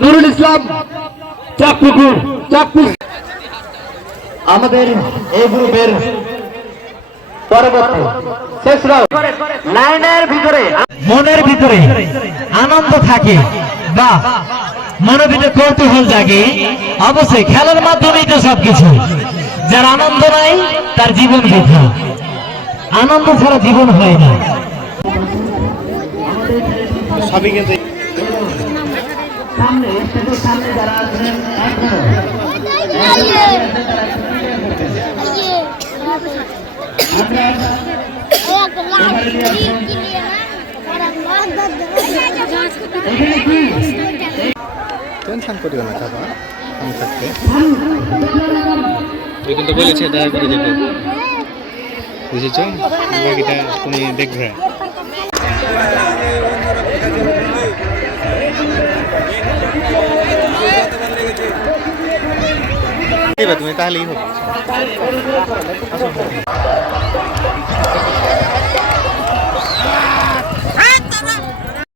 নুরুল ইসলাম আমাদের এই গ্রুপের পরবর্তী শেষ লাইনের ভিতরে মনের ভিতরে আনন্দ থাকে বা মানবীতে কৌতূহল জাগে অবশ্যই খেলার মাধ্যমেই তো সবকিছু। যার আনন্দ নাই তার জীবন বিধা আনন্দ ছাড়া জীবন হয় না। সামনে স্টেজের সামনে যারা আছেন টেনশন করিও না চাপা আমি থাকতে। কিন্তু বলেছে দয়া করে যেতে। বুঝেছো বাকিটা তুমি দেখবে তুমি তাহলেই হবে